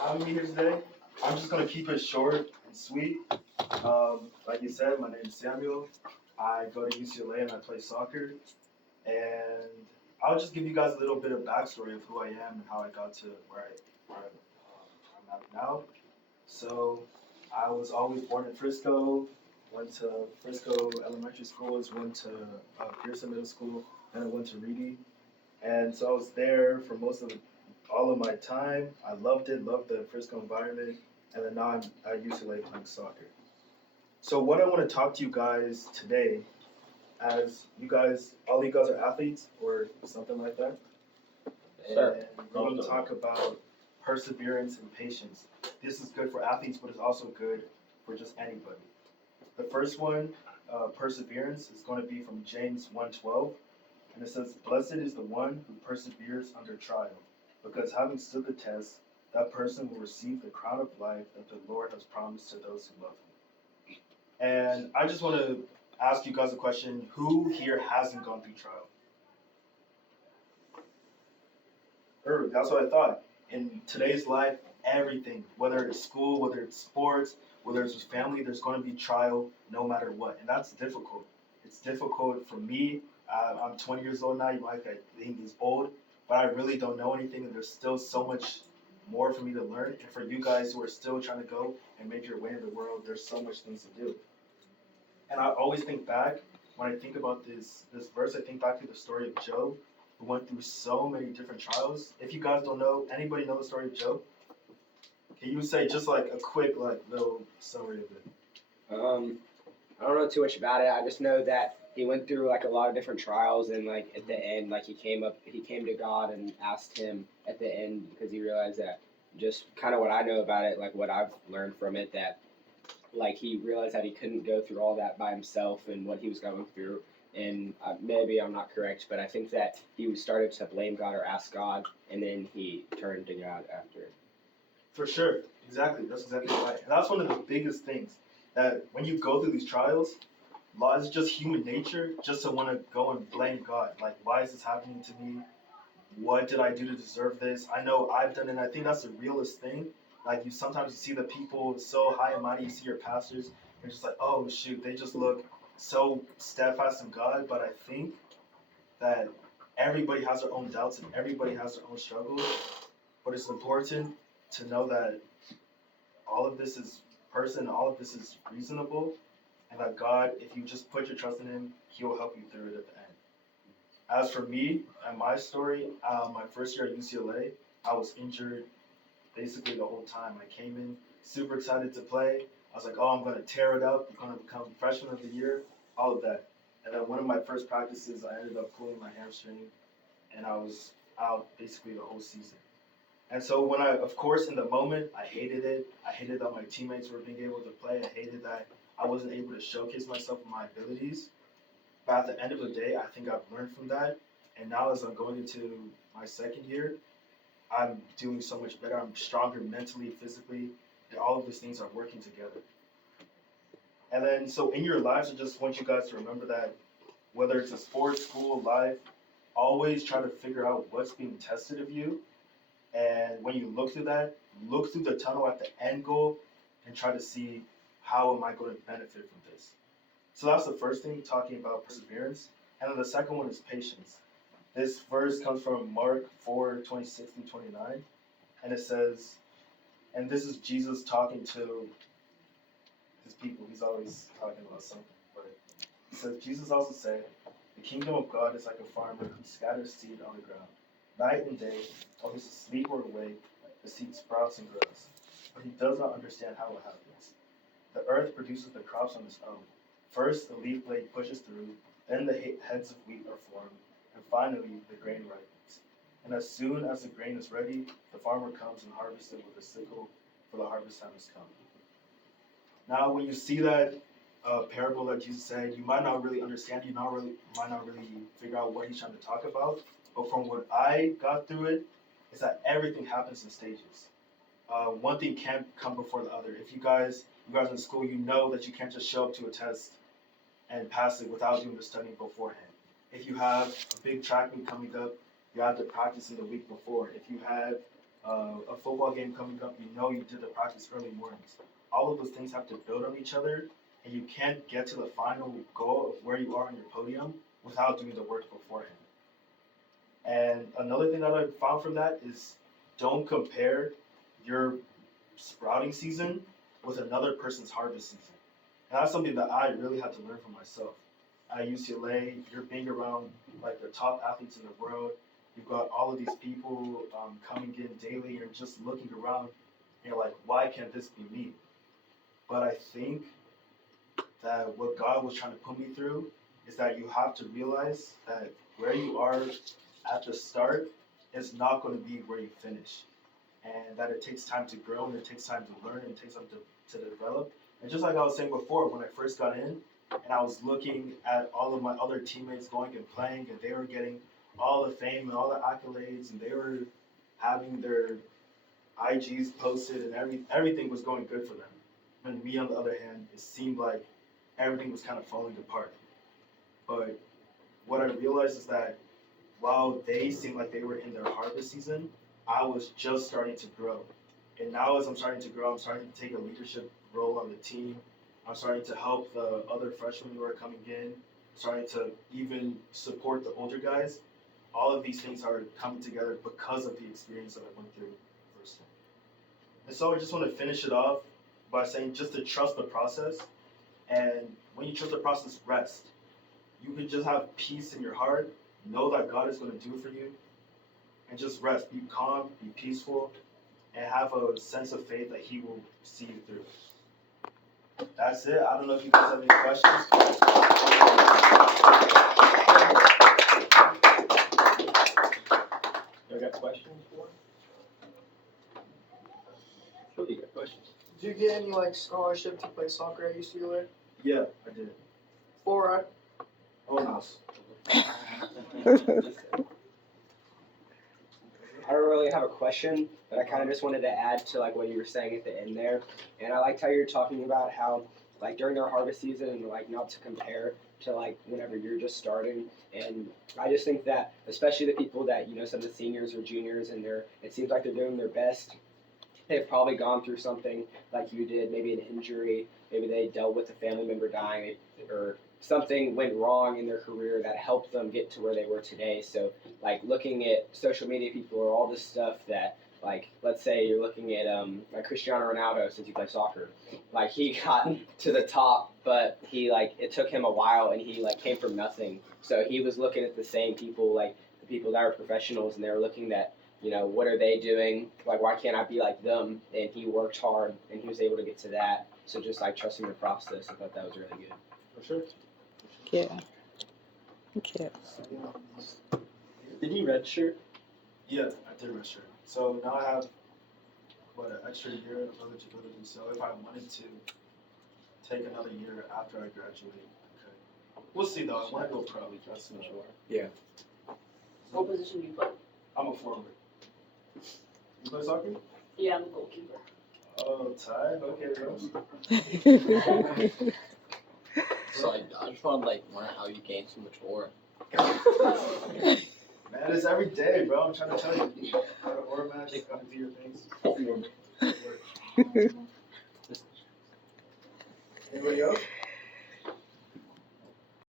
having me here today. I'm just gonna keep it short and sweet. Like you said, my name is Samuel. I go to UCLA and I play soccer. And I'll just give you guys a little bit of backstory of who I am and how I got to where I'm at now. So I was always born in Frisco. Went to Frisco Elementary School. Went to Pearson Middle School. Then I went to Reedy. And so I was there for all of my time. I loved it, loved the Frisco environment, and then now I'm at UCLA playing soccer. So what I want to talk to you guys today, as you guys, all you guys are athletes or something like that, Sure. and we're going to talk about perseverance and patience. This is good for athletes, but it's also good for just anybody. The first one, perseverance, is going to be from James 1:12. And it says, "Blessed is the one who perseveres under trial, because having stood the test, that person will receive the crown of life that the Lord has promised to those who love him." And I just want to ask you guys a question. Who here hasn't gone through trial? Perfect. That's what I thought. In today's life, everything, whether it's school, whether it's sports, whether it's with family, there's going to be trial no matter what. And that's difficult. It's difficult for me. I'm 20 years old now. You might think he's old, but I really don't know anything. And there's still so much more for me to learn. And for you guys who are still trying to go and make your way in the world, there's so much things to do. And I always think back, when I think about this verse, I think back to the story of Job, who went through so many different trials. If you guys don't know, anybody know the story of Job? Can you say just like a quick little summary of it? I don't know too much about it. I just know that he went through like a lot of different trials, and like at the end, like he came to God and asked him at the end because he realized that just kind of what I know about it, like what I've learned from it, that like he realized that he couldn't go through all that by himself and what he was going through. And maybe I'm not correct, but I think that he started to blame God or ask God, and then he turned to God after. For sure, exactly. That's exactly right. And that's one of the biggest things that when you go through these trials, it's just human nature just to want to go and blame God. Like, why is this happening to me? What did I do to deserve this? I know I've done it, and I think that's the realest thing. Like, you sometimes you see the people so high and mighty, you see your pastors, and you're just like, oh shoot, they just look so steadfast in God. But I think that everybody has their own doubts and everybody has their own struggles. But it's important to know that all of this is all of this is reasonable, and that God, if you just put your trust in Him, He will help you through it at the end. As for me and my story, my first year at UCLA, I was injured basically the whole time. I came in super excited to play. I was like, oh, I'm going to tear it up. I'm going to become freshman of the year, all of that. And then one of my first practices, I ended up pulling my hamstring, and I was out basically the whole season. And so of course, in the moment, I hated it. I hated that my teammates were being able to play. I hated that I wasn't able to showcase myself and my abilities. But at the end of the day, I think I've learned from that. And now as I'm going into my second year, I'm doing so much better. I'm stronger mentally, physically, and all of these things are working together. And then, so in your lives, I just want you guys to remember that whether it's a sports, school, life, always try to figure out what's being tested of you. And when you look through the tunnel at the end goal and try to see how am I going to benefit from this. So that's the first thing, talking about perseverance. And then the second one is patience. This verse comes from Mark 4:26-29. And it says, and this is Jesus talking to his people. He's always talking about something. But it says, Jesus also said, the kingdom of God is like a farmer who scatters seed on the ground. Night and day, while he's asleep or awake, the seed sprouts and grows. But he does not understand how it happens. The earth produces the crops on its own. First, the leaf blade pushes through, then the heads of wheat are formed, and finally, the grain ripens. And as soon as the grain is ready, the farmer comes and harvests it with a sickle, for the harvest time has come. Now, when you see that parable that Jesus said, you might not really understand. Might not really figure out what he's trying to talk about. But from what I got through it, is that everything happens in stages. One thing can't come before the other. If you guys in school, you know that you can't just show up to a test and pass it without doing the studying beforehand. If you have a big track meet coming up, you have to practice in the week before. If you have a football game coming up, you know you did the practice early mornings. All of those things have to build on each other, and you can't get to the final goal of where you are on your podium without doing the work beforehand. And another thing that I found from that is don't compare your sprouting season with another person's harvest season. And that's something that I really had to learn for myself. At UCLA, you're being around like the top athletes in the world. You've got all of these people coming in daily. You're just looking around and you're like, why can't this be me? But I think that what God was trying to put me through is that you have to realize that where you are at the start is not going to be where you finish. And that it takes time to grow and it takes time to learn and it takes time to develop. And just like I was saying before, when I first got in and I was looking at all of my other teammates going and playing and they were getting all the fame and all the accolades and they were having their IGs posted and everything was going good for them. And me, on the other hand, it seemed like everything was kind of falling apart. But what I realized is that while they seemed like they were in their harvest season, I was just starting to grow. And now as I'm starting to grow, I'm starting to take a leadership role on the team. I'm starting to help the other freshmen who are coming in, starting to even support the older guys. All of these things are coming together because of the experience that I went through first. And so I just want to finish it off by saying just to trust the process. And when you trust the process, rest. You can just have peace in your heart, know that God is going to do it for you, and just rest. Be calm, be peaceful, and have a sense of faith that He will see you through. That's it. I don't know if you guys have any questions. You got questions for him? Sure, you got questions. Did you get any like scholarship to play soccer at UCLA? Yeah, I did. Or Almost. I don't really have a question, but I kind of just wanted to add to like what you were saying at the end there. And I liked how you were talking about how like during their harvest season and like not to compare to like whenever you're just starting. And I just think that especially the people that, you know, some of the seniors or juniors and it seems like they're doing their best. They've probably gone through something like you did, maybe an injury, maybe they dealt with a family member dying or something went wrong in their career that helped them get to where they were today. So like looking at social media people or all this stuff that like, let's say you're looking at like Cristiano Ronaldo since you play soccer, like he got to the top, but he like, it took him a while and he like came from nothing. So he was looking at the same people, like the people that are professionals and they were looking at, you know, what are they doing? Like, why can't I be like them? And he worked hard and he was able to get to that. So just like trusting the process, I thought that was really good. For sure. Yeah. Okay. Did he redshirt? Yeah, I did redshirt. So now I have an extra year of eligibility. So if I wanted to take another year after I graduate, I could. We'll see though. I want to go pro. That's for sure. Yeah. What position do you play? I'm a forward. You play soccer? Yeah, I'm a goalkeeper. Oh, Ty. Okay, bro. So I just want to like learn how you gain so much aura. Man, it's every day, bro. I'm trying to tell you. How to aura match, gotta do your things. Anybody else?